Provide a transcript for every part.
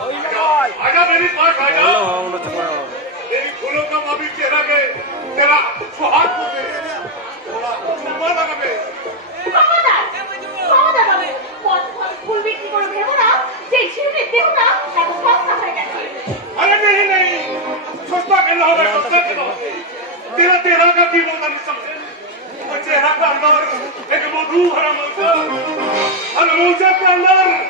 आजा मेरी बात आजा मेरी फूलों का मामी चेहरा में तेरा सुहाग को दे थोड़ा चुम्मा लगा में अरे नहीं नहीं सस्ता कहना होगा सस्ता कहना होगा तेरा तेरा का भी बोलता नहीं समझे वो चेहरा का अंदर एक मधु हरा मौजा हर मौजा के अंदर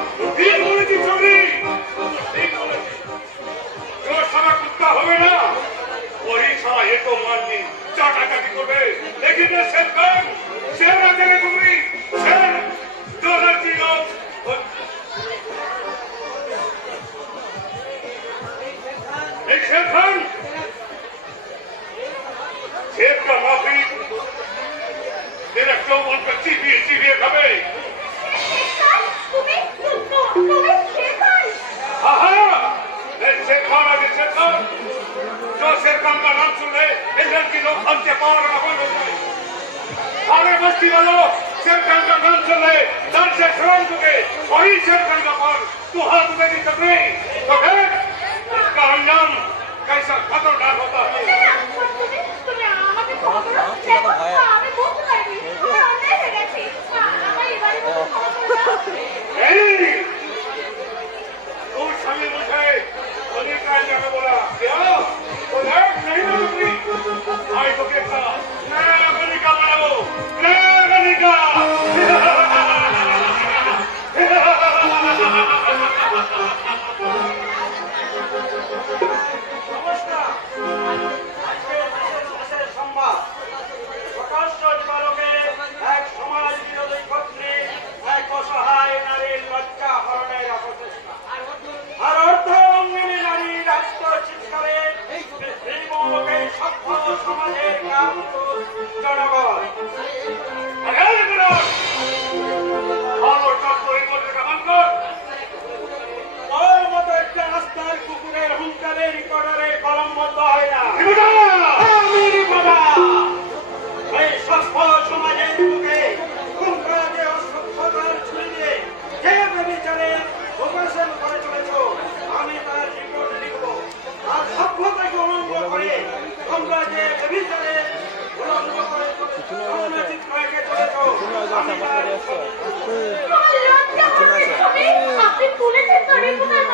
ये क्षेत्र क्षेत्र का माफी तेरा क्यों मन कच्ची थी इसीलिए खबे हाँ हाँ शेर खान अभी शेर खान जो शेर खान का नाम सुन रहे इंडियन की लोग हमसे पावर में बंद हो गए आगे बस्ती वालों शेर खान का नाम सुन रहे दर्द से श्रम चुके वही शेर खान का पावर तू हाथ में भी तक नहीं तो फिर इसका अंजाम कैसा खतरनाक होता है। Ay,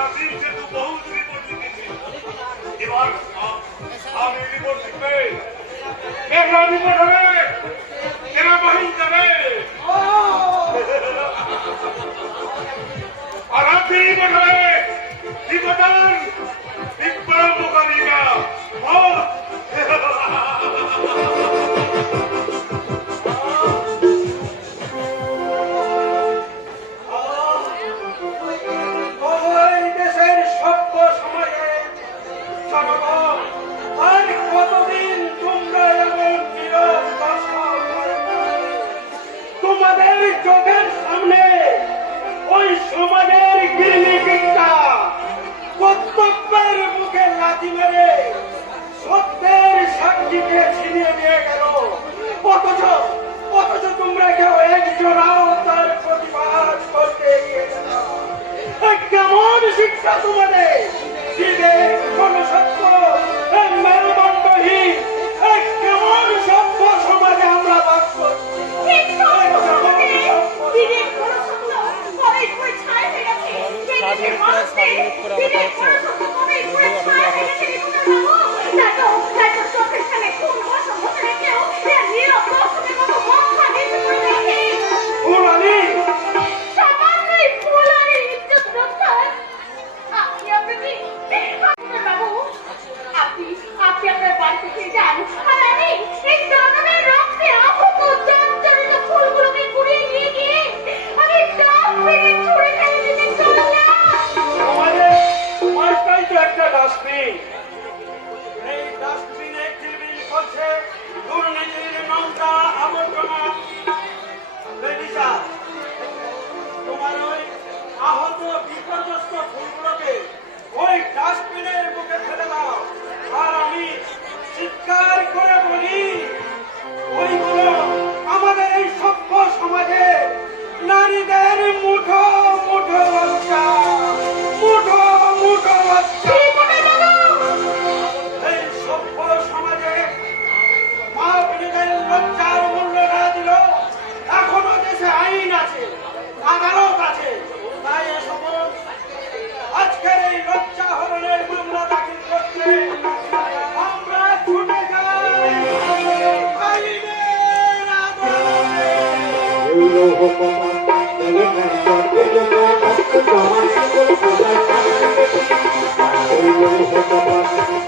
ब्राजील से तू बहुत रिपोर्ट लिखी थी इमार आप ये रिपोर्ट लिख पे मेरा रिपोर्ट हमें तेरा बहन करे और आप भी रिपोर्ट हमें रिपोर्टर লাথি মেরে সত্যের সাক্ষীকে ছিনিয়ে নিয়ে গেল। অথচ অথচ তোমরা কেউ একজনাও তার প্রতিবাদ করতে কেমন শিক্ষা তোমাদের? মুঠো মুঠো বাচ্চা মুঠো মুঠো বাচ্চা এই সভ্য সমাজে মা বিনিকায় লজ্জার মূল্য না দিল এখনও দেশে আইন আছে আদালত আছে। তাই এ সমস্ত আজকের এই লজ্জা হরণের মামলা দাখিল করতে? আমরা ছুটে যাই। আইনের আদালতে Thank you.